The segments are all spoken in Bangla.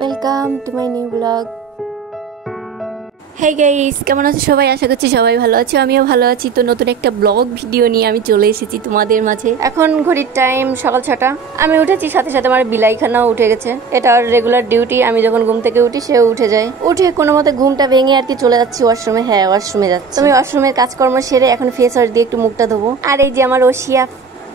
Welcome to my new blog. Hey guys, কেমন আছো সবাই? আশা করছি সবাই ভালো আছো, আমিও ভালো আছি। তো নতুন একটা ব্লগ ভিডিও নিয়ে আমি চলে এসেছি তোমাদের মাঝে। এখন ঘড়ির টাইম সকাল 6টা। আমি উঠেছি, সাথে সাথে আমার বিলাইখানাও উঠে গেছে। এটা ওর রেগুলার ডিউটি। আমি যখন ঘুম থেকে উঠি সেও উঠে যায়। উঠে কোনো মতে ঘুমটা ভেঙে আর কি চলে যাচ্ছি ওয়াশরুমে। হ্যাঁ, ওয়াশরুমে যাচ্ছি। আমি ওয়াশরুমের কাজকর্ম সেরে এখন ফেস ওয়াশ দিয়ে একটু মুখটা ধোবো। আর এই যে আমার ওশিয়া,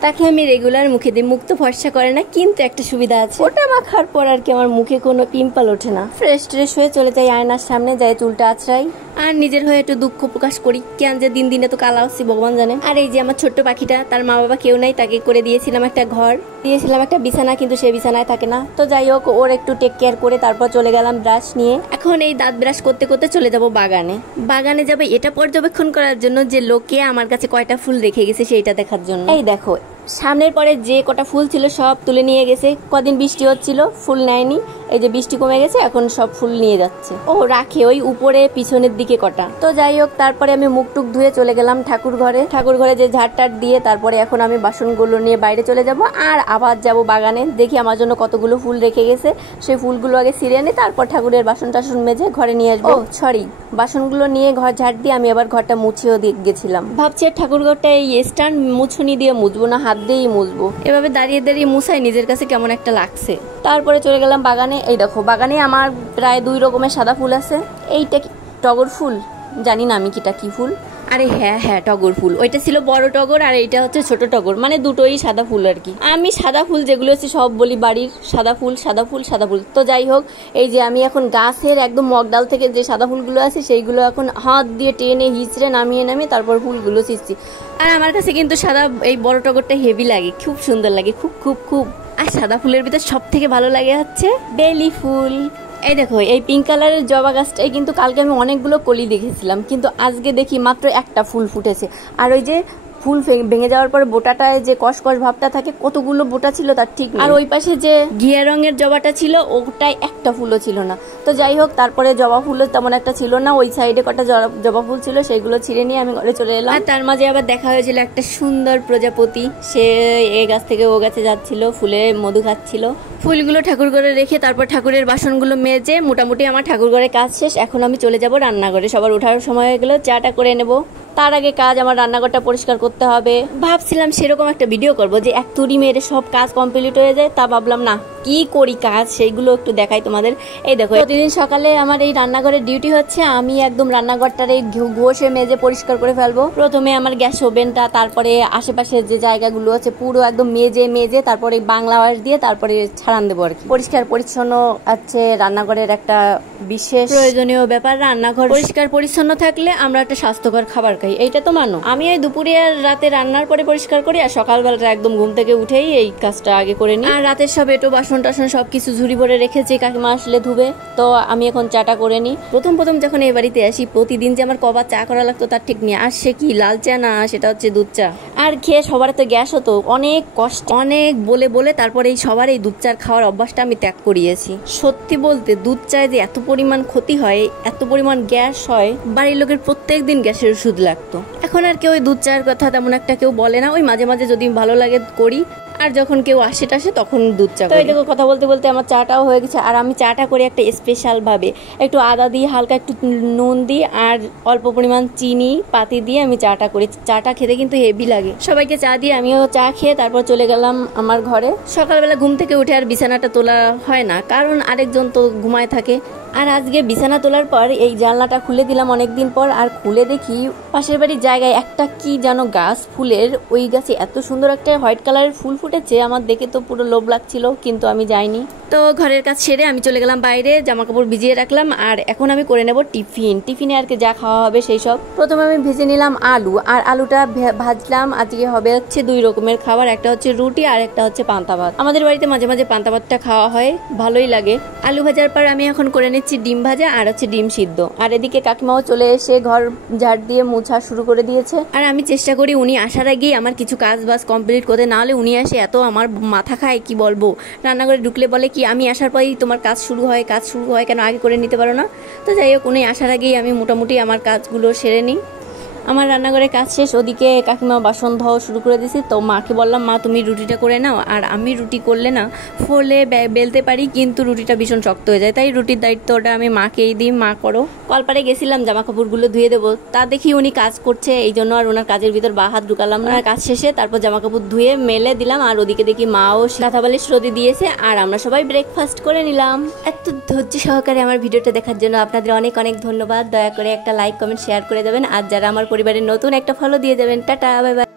তাকে আমি রেগুলার মুখে দিই। মুখ তো ফর্সা করে না, কিন্তু একটা সুবিধা আছে, ওটা মাখার পর আর কি আমার মুখে কোনো পিম্পল ওঠে না। ফ্রেশ ট্রেশ হয়ে চলে যাই আয়নার সামনে, যাই চুলটা আঁচড়াই আর নিজের হয়ে একটু দুঃখ প্রকাশ করি। কেন যে দিন দিনে তো কালা হচ্ছি ভগবান জানে। আর এই যে আমার ছোট্ট পাখিটা, তার মা বাবা কেউ নাই, তাকে করে দিয়েছিলাম একটা ঘর, দিয়েছিলাম একটা বিছানা, কিন্তু সে বিছানায় থাকে না। তো যাই হোক, ওর একটু টেক কেয়ার করে তারপর চলে গেলাম ব্রাশ নিয়ে। এখন এই দাঁত ব্রাশ করতে করতে চলে যাব বাগানে। বাগানে যাবে এটা পর্যবেক্ষণ করার জন্য যে লোকে আমার কাছে কয়টা ফুল রেখে গেছে সেইটা দেখার জন্য। এই দেখো, সামনের পরে যে কটা ফুল ছিল সব তুলে নিয়ে গেছে। কদিন বৃষ্টি হচ্ছিল, ফুল নেয়নি। এই যে বৃষ্টি কমে গেছে, এখন সব ফুল নিয়ে যাচ্ছে। ও রাখে ওই উপরে পিছনের দিকে কটা। তো যাই হোক, তারপরে আমি মুখ টুক ধুয়ে চলে গেলাম ঠাকুর ঘরে। ঠাকুর ঘরে যে ঝাড় টাট দিয়ে তারপরে এখন আমি বাসনগুলো নিয়ে বাইরে চলে যাব আর আবার যাব বাগানে। দেখি আমার জন্য কতগুলো ফুল রেখে গেছে, সেই ফুলগুলো আগে ছিঁড়ে আনি, তারপর ঠাকুরের বাসন টাসন মেজে ঘরে নিয়ে আসবো। সরি, বাসনগুলো নিয়ে ঘর ঝাড় দিয়ে আমি আবার ঘরটা মুছেও গেছিলাম। ভাবছি ঠাকুর ঘরটা এই স্ট্যান্ড মুছুনি দিয়ে মুছবো না, হাত দিয়েই মুছবো। এভাবে দাঁড়িয়ে দাঁড়িয়ে মুছাই নিজের কাছে কেমন একটা লাগছে। তারপরে চলে গেলাম বাগানে। এই দেখো, বাগানে আমার প্রায় 2 রকমের সাদা ফুল আছে। এইটা টগর ফুল, জানি না আমি কি ফুল। আরে হ্যাঁ, টগর ফুল। ওইটা ছিল বড় টগর আর এইটা হচ্ছে ছোট টগর, মানে দুটোই সাদা ফুল আর কি। আমি সাদা ফুল যেগুলো হচ্ছে সব বলি বাড়ির সাদা ফুল, সাদা ফুল, সাদা ফুল। তো যাই হোক, এই যে আমি এখন গাছের একদম মগডাল থেকে যে সাদা ফুলগুলো আছে সেইগুলো এখন হাত দিয়ে টেনে হিচড়ে নামিয়ে তারপর ফুলগুলো ছিঁড়ছি। আর আমার কাছে কিন্তু সাদা এই বড় টগরটা হেভি লাগে, খুব সুন্দর লাগে, খুব খুব খুব। আর সাদা ফুলের ভিতর সব থেকে ভালো লাগে হচ্ছে বেলি ফুল। এই দেখো, এই পিঙ্ক কালারের জবা গাছটাই কিন্তু কালকে আমি অনেকগুলো কলি দেখেছিলাম, কিন্তু আজকে দেখি মাত্র একটা ফুল ফুটেছে। আর ওই যে ফুল ভেঙে যাওয়ার পরে বোটাটায় যে কসকস ভাবটা থাকে, কতগুলো বোটা ছিল তার ঠিক নেই। আর ওই পাশে যে ঘিয়া রঙের জবাটা ছিল, ওটাই একটা ফুলও ছিল না। তো যাই হোক, তারপরে জবা ফুলও তেমন একটা ছিল না। ওই সাইডে কটা জবা ফুল ছিল, সেইগুলো ছিঁড়ে নিয়ে আমি ঘরে চলে এলাম। আর তার মাঝে আবার দেখা হয়েছিল একটা সুন্দর প্রজাপতি, সে এই গাছ থেকে ও গাছে যাচ্ছিল, ফুলে মধু খাচ্ছিল। ফুলগুলো ঠাকুর ঘরে রেখে তারপর ঠাকুরের বাসনগুলো মেজে মোটামুটি আমার ঠাকুর ঘরে কাজ শেষ। এখন আমি চলে যাব রান্নাঘরে। সবার ওঠার সময় হয়ে গেল, চাটা করে নেব। তার আগে কাজ আমার রান্নাঘরটা পরিষ্কার করতে হবে। ভাবছিলাম সেরকম একটা ভিডিও করব যে এক তুড়ি মেরে সব কাজ কমপ্লিট হয়ে যায়, তা ভাবলাম না, কি করি কাজ সেইগুলো একটু দেখাই তোমাদের। এই দেখো, প্রতিদিন সকালে আমার এই রান্নাঘরের ডিউটি হচ্ছে আমি একদম রান্নাঘরটার এই ঘষে মেজে পরিষ্কার করে ফেলবো। প্রথমে আমার গ্যাস ওভেনটা, তারপরে আশেপাশের যে জায়গাগুলো আছে পুরো একদম মেজে তারপরে বাংলা ওয়াশ দিয়ে তারপরে ছাড়ান দেবো আর কি। পরিষ্কার পরিচ্ছন্ন আছে রান্নাঘরের একটা বিশেষ প্রয়োজনীয় ব্যাপার। রান্নাঘর পরিষ্কার পরিচ্ছন্ন থাকলে আমরা একটা স্বাস্থ্যকর খাবার খাই, এইটা তো মানো। আমি এই দুপুরে আর রাতে রান্নার পরে পরিষ্কার করি, আর সকালবেলাটা একদম ঘুম থেকে উঠেই এই কাজটা আগে করে নিই। আর রাতের সব এটো বাসন টাসন সবকিছু ঝুড়ি ভরে রেখেছি, কাকিমা আসলে ধুবে। তো আমি এখন চাটা করে নিই। প্রথম যখন এই বাড়িতে আসি, প্রতিদিন যে আমার কবার চা করা লাগতো তার ঠিক নেই। আর সে কি লাল চা না, সেটা হচ্ছে দুধ চা। আর খেয়ে সবার তো গ্যাস হতো, অনেক কষ্ট, অনেক বলে তারপরে এই সবার এই দুধ চার খাওয়ার অভ্যাসটা আমি ত্যাগ করিয়েছি। সত্যি বলতে দুধ চায় যে এত পরিমাণ ক্ষতি হয়, এত পরিমাণ গ্যাস হয়, বাড়ির লোকের প্রত্যেক দিন গ্যাসের ওষুধ লাগতো। এখন আর কেউ ওই দুধ চায়ের কথা তেমন একটা কেউ বলে না। ওই মাঝে মাঝে যদি ভালো লাগে করি, আর যখন কেউ আসে টাসে তখন দুধ চা। তো এই দেখো, কথা বলতে বলতে আমার চাটাও হয়ে গেছে। আর আমি চাটা করি একটা স্পেশাল ভাবে, একটু আদা দিয়ে, হালকা একটু নুন দিই আর অল্প পরিমাণ চিনি পাতি দিয়ে আমি চাটা করি। চাটা খেতে কিন্তু হেভি লাগে। সবাইকে চা দিয়ে আমিও চা খেয়ে তারপর চলে গেলাম আমার ঘরে। সকালবেলা ঘুম থেকে উঠে আর বিছানাটা তোলা হয় না, কারণ আরেকজন তো ঘুমায় থাকে। আর আজকে বিছানা তোলার পর এই জানলাটা খুলে দিলাম অনেকদিন পর, আর খুলে দেখি পাশের বাড়ির জায়গায় একটা কি যেন গাছ, ফুলের ওই গাছে এত সুন্দর একটা হোয়াইট কালারের ফুল ফুটেছে। আমার দেখে তো পুরো লোভ লাগছিল, কিন্তু আমি যাইনি। তো ঘরের কাজ সেরে আমি চলে গেলাম বাইরে, জামা কাপড় ভিজিয়ে রাখলাম। আর এখন আমি করে নেব টিফিনে আর কি যা খাওয়া হবে সেই সব। প্রথমে আমি ভেজে নিলাম আলু, আর আলুটা ভাজলাম। আজকে হবে হচ্ছে 2 রকমের খাবার, একটা হচ্ছে রুটি আর একটা হচ্ছে পান্তা ভাত। আমাদের বাড়িতে মাঝে মাঝে পান্তা ভাতটা খাওয়া হয়, ভালোই লাগে। আলু ভাজার পর আমি এখন করে নিচ্ছি ডিম ভাজা আর হচ্ছে ডিম সিদ্ধ। আর এদিকে কাকিমাও চলে এসে ঘর ঝাড় দিয়ে মোছা শুরু করে দিয়েছে। আর আমি চেষ্টা করি উনি আসার আগেই আমার কিছু কাজ বাজ কমপ্লিট করতে, না হলে উনি আসে এত আমার মাথা খায় কি বলবো। রান্নাঘরে ঢুকলে বলে কি আমি আসার পরেই তোমার কাজ শুরু হয়, কেন আগে করে নিতে পারো না। তো যাই হোক, উনি আসার আগেই আমি মোটামুটি আমার কাজগুলো সেরে নিই। আমার রান্নাঘরে কাজ শেষ, ওদিকে কাকিমা বাসন ধোয়া শুরু করে দিয়েছে। তো মাকে বললাম, মা তুমি রুটিটা করে নাও, আর আমি রুটি করলে না ফোলে বেলতে পারি, কিন্তু রুটিটা ভীষণ শক্ত হয়ে যায়, তাই রুটির দায়িত্বটা আমি মাকেই দিই, মা করো। কলপারে গেছিলাম জামা কাপড়গুলো ধুয়ে দেবো, তা দেখি উনি কাজ করছে, এই জন্য আর ওনার কাজের ভিতর বা হাত ঢুকালাম না। কাজ শেষে তারপর জামা কাপড় ধুয়ে মেলে দিলাম, আর ওদিকে দেখি মাও কাঁথা বালিশ রোদে দিয়েছে, আর আমরা সবাই ব্রেকফাস্ট করে নিলাম। এত ধৈর্য সহকারে আমার ভিডিওটা দেখার জন্য আপনাদের অনেক অনেক ধন্যবাদ। দয়া করে একটা লাইক, কমেন্ট, শেয়ার করে দেবেন, আর যারা আমার পরিবারের নতুন একটা ফলো দিয়ে যাবেন। Tata, bye bye.